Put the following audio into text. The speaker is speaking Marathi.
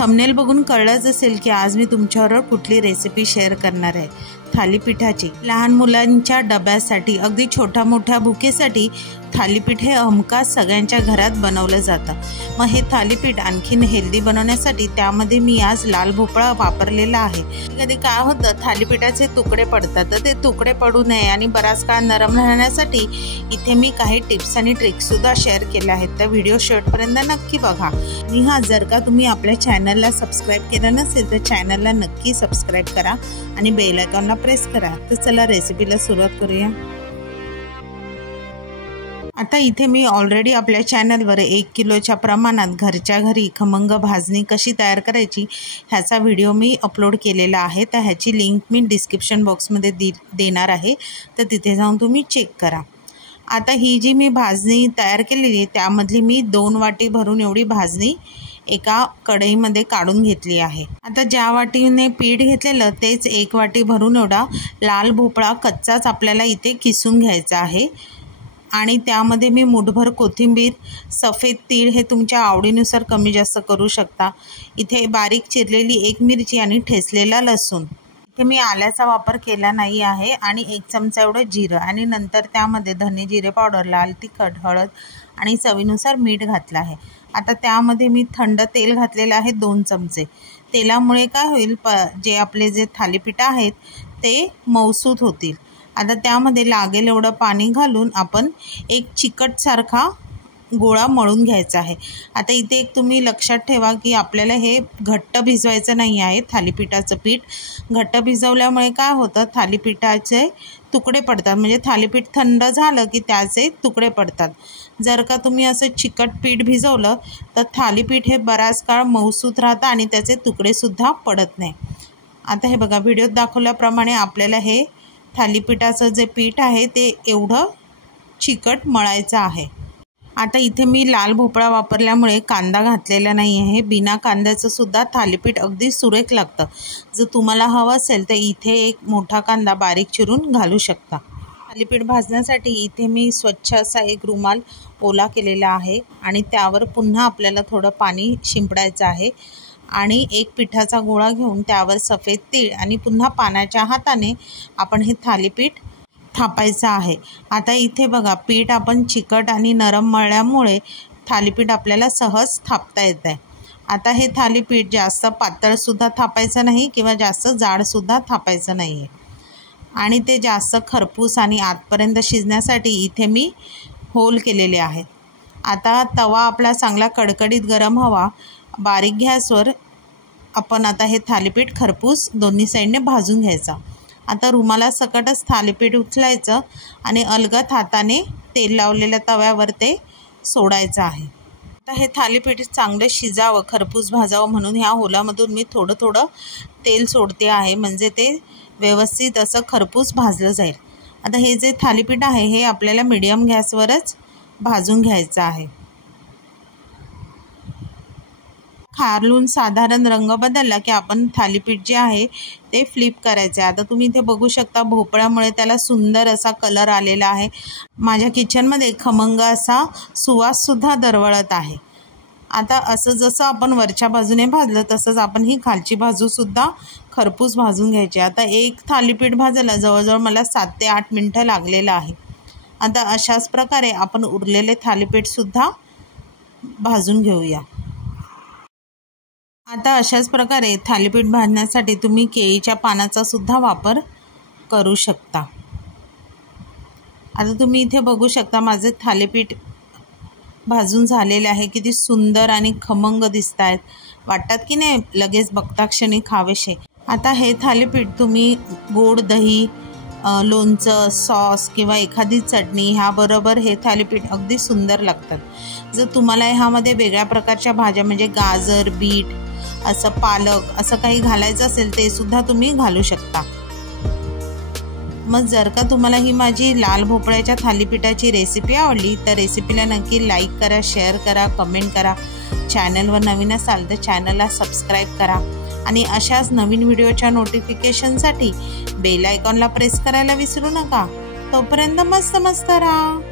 थंबनेल बघून कळलंच असेल की आज मी तुमच्याबरोबर कुठली रेसिपी शेअर करणार आहे। थालीपीठाची। लहान मुलांच्या डब्यासाठी अगदी छोट्या मोठ्या भुकेसाठी थालीपीठ हे हमखास सगळ्यांच्या घरात बनवलं जातं। मग हे थालीपीठ आणखीन हेल्दी बनवण्यासाठी त्यामध्ये मी आज लाल भोपळा वापरलेला आहे। कधी काय होतं थालीपीठाचे तुकडे पडतात, तर ते तुकडे पडू नये आणि बराच काळ नरम राहण्यासाठी इथे मी काही टिप्स आणि ट्रिक्स सुद्धा शेअर केल्या आहेत। तर व्हिडिओ शेवटपर्यंत नक्की बघा। आणि हां, जर का तुम्ही आपल्या चॅनलला सबस्क्राइब केलं नसेल तर चॅनलला नक्की सबस्क्राइब करा आणि बेल आयकॉनला प्रेस करा। तर चला रेसिपीला सुरुवात करूया। आता इथे मी ऑलरेडी आपल्या चॅनलवर 1 किलोच्या प्रमाणात घरच्या घरी खमंग भाजणी कशी तयार करायची ह्याचा व्हिडिओ मी अपलोड केलेला आहे। तर ह्याची लिंक मी डिस्क्रिप्शन बॉक्समध्ये देणार आहे, तर तिथे जाऊन तुम्ही चेक करा। आता ही जी मी भाजणी तयार केलेली आहे त्यामधली मी 2 वाटी भरून एवढी भाजणी एका कढईमध्ये काढून घेतली आहे। आता ज्या वाटीने पीठ घेतलेलं तेच 1 वाटी भरून एवढा लाल भोपळा कच्चाच आपल्याला इथे किसून घ्यायचा आहे। आणि त्यामध्ये मी मुठभर कोथिंबीर, सफेद तीळ हे तुमच्या आवडीनुसार कमी जास्त करू शकता। इथे बारीक चिरलेली 1 मिरची आणि ठेचलेला लसूण। इथे मी आल्याचा वापर केला नाही आहे आणि 1 चमचा एवढं जिरं आणि नंतर त्यामध्ये धने जिरे पावडर, लाल तिखट, हळद आणि चवीनुसार मीठ घातलं आहे। आता त्यामध्ये मी थंड तेल घातलेलं आहे 2 चमचे। तेलामुळे काय होईल, जे आपले जे थालीपीठ आहेत ते मऊसूत होतील। आता त्यामध्ये लागेल एवढं पाणी घालून आपण एक चिकटसारखा गोळा मळून घ्यायचा आहे। आता इथे एक तुम्ही लक्षात ठेवा की आपल्याला हे घट्ट भिजवायचं नाही आहे। थालीपीठाचं पीठ घट्ट भिजवल्यामुळे काय होतं, थालीपीठाचे तुकडे पडतात, म्हणजे थालीपीठ थंड झालं की त्याचे तुकडे पडतात। जर का तुम्ही असं चिकट पीठ भिजवलं तर थालीपीठ हे बराच काळ मऊसूत राहतं आणि त्याचे तुकडेसुद्धा पडत नाही। आता हे बघा, व्हिडिओत दाखवल्याप्रमाणे आपल्याला हे थालीपीठाचं जे पीठ आहे ते एवढं चिकट मळायचं आहे। आता इथे मी लाल भोपळा वापरल्यामुळे कांदा घातलेला नाही आहे। बिना कांद्याचं सुद्धा थालीपीठ अगदी सुरेख लागतं। जर तुम्हाला हवं असेल तर इथे एक मोठा कांदा बारीक चिरून घालू शकता। थालीपीठ भाजण्यासाठी इथे मी स्वच्छ असा एक रुमाल ओला केलेला आहे आणि त्यावर पुन्हा आपल्याला थोडं पाणी शिंपडायचं आहे आणि एक पिठाचा गोळा घेऊन त्यावर सफेद तीळ आणि पुन्हा पाण्याच्या हाताने आपण हे थालीपीठ थापायचं आहे। आता इथे बघा, पीठ आपण चिकट आणि नरम मळल्यामुळे थालीपीठ आपल्याला सहज थापता येत आहे। आता हे थालीपीठ जास्त पातळसुद्धा थापायचं नाही किंवा जास्त जाडसुद्धा थापायचं नाही आहे आणि ते जास्त खरपूस आणि आतपर्यंत शिजण्यासाठी इथे मी होल केलेले आहेत। आता तवा आपला चांगला कडकडीत गरम हवा, बारीक गॅसवर आपण आता हे थालीपीठ खरपूस दोन्ही साईडने भाजून घ्यायचा। आता रुमाला सकटच थालीपीठ उचलायचं आणि अलगद हाताने तेल लावलेल्या तव्यावर ते सोडायचं आहे। आता हे थालीपीठ चांगलं शिजावं, खरपूस भाजावं म्हणून ह्या होलामधून मी थोडं थोडं तेल सोडते आहे, म्हणजे ते व्यवस्थित असं खरपूस भाजलं जाईल। आता हे जे थालीपीठ आहे हे आपल्याला मीडियम गॅसवरच भाजून घ्यायचं आहे। खालून साधारण रंग बदलला की आपण थालीपीठ जे आहे ते फ्लिप करायचे। आता तुम्ही इथे बघू शकता भोपळ्यामुळे त्याला सुंदर असा कलर आलेला आहे। माझ्या किचनमध्ये खमंग असा सुवाससुद्धा दरवळत आहे। आता असं जसं आपण वरच्या बाजूने भाजलं तसंच आपण ही खालची बाजूसुद्धा खरपूस भाजून घ्यायची। आता एक थालीपीठ भाजायला जवळजवळ मला 7 ते 8 मिनटं लागलेलं आहे। आता अशाच प्रकारे आपण उरलेले थालीपीठसुद्धा भाजून घेऊया। आता अशाच प्रकारे थालीपीठ भाजण्यासाठी तुम्ही केळीच्या पानाचा सुद्धा वापर करू शकता। आता तुम्ही इथे बघू शकता माझे थालीपीठ भाजून झालेले आहे। किती सुंदर आणि खमंग दिसत आहेत, वाटतात की नाही लगेच बघता क्षणी खावेसे। आता हे थालीपीठ तुम्ही गोड दही, लोणचं, सॉस किंवा एखादी चटणी ह्याबरोबर हे थालीपीठ अगदी सुंदर लागतात। जर तुम्हाला ह्यामध्ये वेगळ्या प्रकारच्या भाज्या म्हणजे गाजर, बीट, असं पालक असं काही घालायचं असेल ते सुद्धा तुम्ही घालू शकता। मग जर का तुम्हाला ही माझी लाल भोपळ्याच्या थालीपीठाची रेसिपी आवडली तर रेसिपीला नक्की लाईक करा, शेअर करा, कमेंट करा। चॅनलवर नवीन असाल तर चॅनलला सबस्क्राईब करा आणि अशाच नवीन व्हिडिओच्या नोटिफिकेशनसाठी बेल आयकॉनला प्रेस करायला विसरू नका। तोपर्यंत मस्त मस्त राहा।